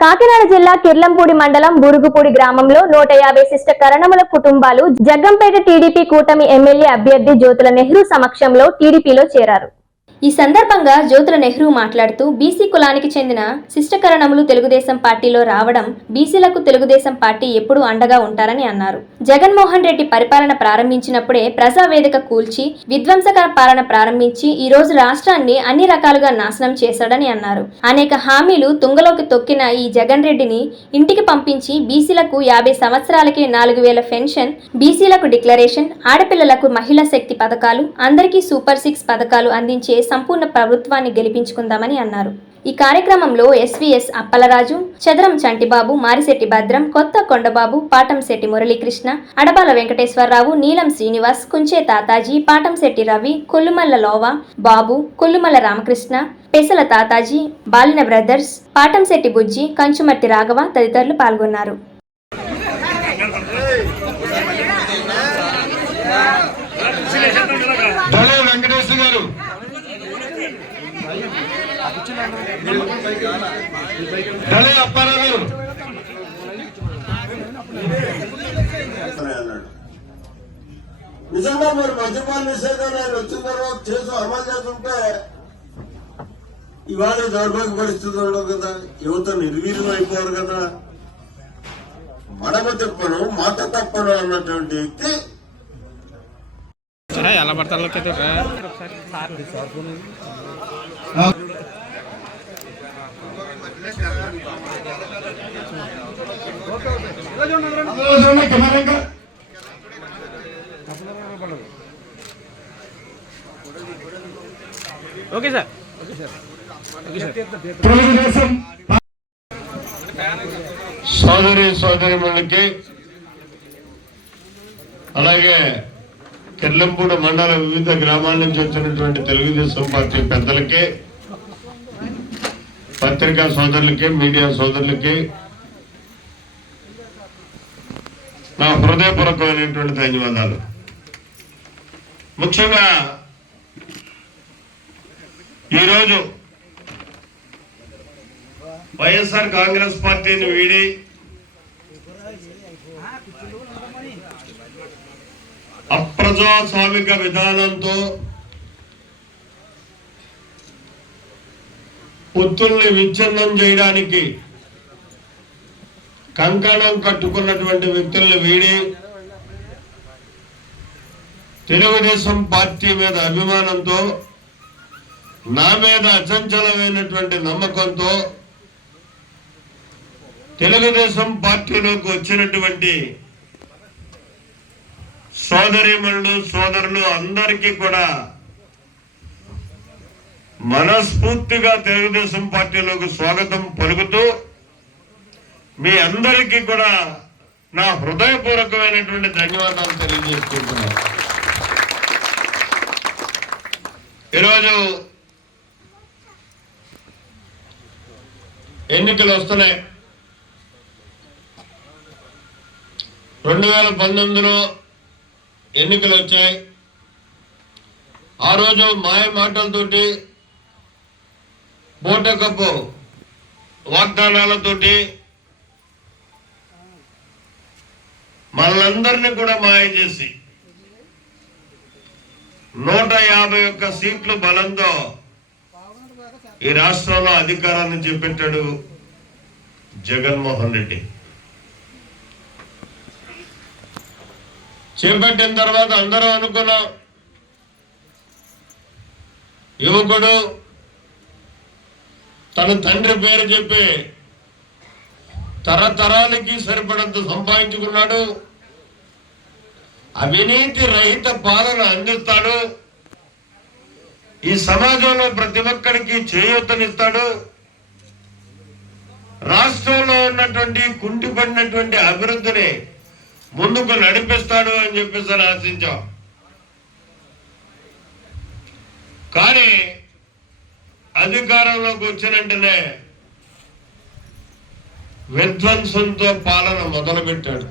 కాకినాడ జిల్లా కిర్లంపూడి మండలం బురుగుపూడి గ్రామంలో నూట యాభై శిష్ట కరణముల కుటుంబాలు జగ్గంపేట టీడీపీ కూటమి ఎమ్మెల్యే అభ్యర్థి జ్యోతుల నెహ్రూ సమక్షంలో టీడీపీలో చేరారు. ఈ సందర్భంగా జ్యోతుల నెహ్రూ మాట్లాడుతూ బీసీ కులానికి చెందిన శిష్టకరణములు తెలుగుదేశం పార్టీలో రావడం బీసీలకు తెలుగుదేశం పార్టీ ఎప్పుడూ అండగా ఉంటారని అన్నారు. జగన్మోహన్ రెడ్డి పరిపాలన ప్రారంభించినప్పుడే ప్రజావేదిక కూల్చి విధ్వంసకర పాలన ప్రారంభించి ఈ రోజు రాష్ట్రాన్ని అన్ని రకాలుగా నాశనం చేశాడని అన్నారు. అనేక హామీలు తుంగలోకి తొక్కిన ఈ జగన్ రెడ్డిని ఇంటికి పంపించి బీసీలకు యాభై సంవత్సరాలకి నాలుగు వేల పెన్షన్ బీసీలకు డిక్లరేషన్ ఆడపిల్లలకు మహిళా శక్తి పథకాలు అందరికీ సూపర్ సిక్స్ పథకాలు అందించే సంపూర్ణ ప్రభుత్వాన్ని గెలిపించుకుందామని అన్నారు. ఈ కార్యక్రమంలో ఎస్వీఎస్ అప్పలరాజు చదరం చంటిబాబు మారిశెట్టి భద్రం కొత్త కొండబాబు పాటంశెట్టి మురళీకృష్ణ అడబాల వెంకటేశ్వరరావు నీలం శ్రీనివాస్ కుంచే తాతాజీ పాటంశెట్టి రవి కొల్లుమల్ల లోవా బాబు కొల్లుమల్ల రామకృష్ణ పెసల తాతాజీ బాలిన బ్రదర్స్ పాటంశెట్టి బుజ్జి కంచుమర్తి రాఘవ తదితరులు పాల్గొన్నారు. అప్పారావు గారు. నిజంగా మరి మద్యపాన నిషేధం ఆయన వచ్చిన తర్వాత చేసి అమలు చేస్తుంటే ఇవాళ దౌర్భాగ్య పరిస్థితి ఉండవు కదా. యువత నిర్వీర్యం అయిపోరు కదా. మడమ తిప్పను మాట తప్పను అన్నటువంటి వ్యక్తి. ఎలా పడతారు ఓకే సార్. తెలుగుదేశం సోదరి సోదరిమణులకి అలాగే కిర్లంపూడి మండల వివిధ గ్రామాల నుంచి వచ్చినటువంటి తెలుగుదేశం పార్టీ పెద్దలకి పత్రికా సోదరులకి మీడియా సోదరులకి నా హృదయపూర్వకమైనటువంటి ధన్యవాదాలు. ముఖ్యంగా ఈరోజు వైఎస్ఆర్ కాంగ్రెస్ పార్టీని వీడి అప్రజాస్వామిక విధానంతో పొత్తుల్ని విచ్ఛిన్నం చేయడానికి కంకణం కట్టుకున్నటువంటి వ్యక్తులను వీడి తెలుగుదేశం పార్టీ మీద అభిమానంతో నా మీద అచంచలమైనటువంటి నమ్మకంతో తెలుగుదేశం పార్టీలోకి వచ్చినటువంటి సోదరిమణులు సోదరులు అందరికీ కూడా మనస్ఫూర్తిగా తెలుగుదేశం పార్టీలోకి స్వాగతం పలుకుతూ మీ అందరికీ కూడా నా హృదయపూర్వకమైనటువంటి ధన్యవాదాలు తెలియజేసుకుంటున్నాను. ఈరోజు ఎన్నికలు వస్తున్నాయి. రెండు వేల పంతొమ్మిదిలో ఎన్నికలు వచ్చాయి. ఆ రోజు మాయ మాటలతోటి బోటకప్పు వాగ్దానాలతోటి మనందరినీ కూడా మాయ చేసి నూట యాభై ఒక్క సీట్లు బలంతో ఈ రాష్ట్రంలో అధికారాన్ని చేపట్టాడు జగన్మోహన్ రెడ్డి. చేపట్టిన తర్వాత అందరం అనుకున్నాం. యువకుడు తన తండ్రి పేరు చెప్పి తరతరాలకి సరిపడంత సంపాదించుకున్నాడు. అవినీతి రహిత పాలన అందిస్తాడు. ఈ సమాజంలో ప్రతి ఒక్కరికి చేయూతనిస్తాడు. రాష్ట్రంలో ఉన్నటువంటి కుంటిపడినటువంటి అభివృద్ధిని ముందుకు నడిపిస్తాడు అని చెప్పేసి ఆశించాం. కానీ అధికారంలోకి వచ్చిన వెంటనే విధ్వంసంతో పాలన మొదలుపెట్టాడు.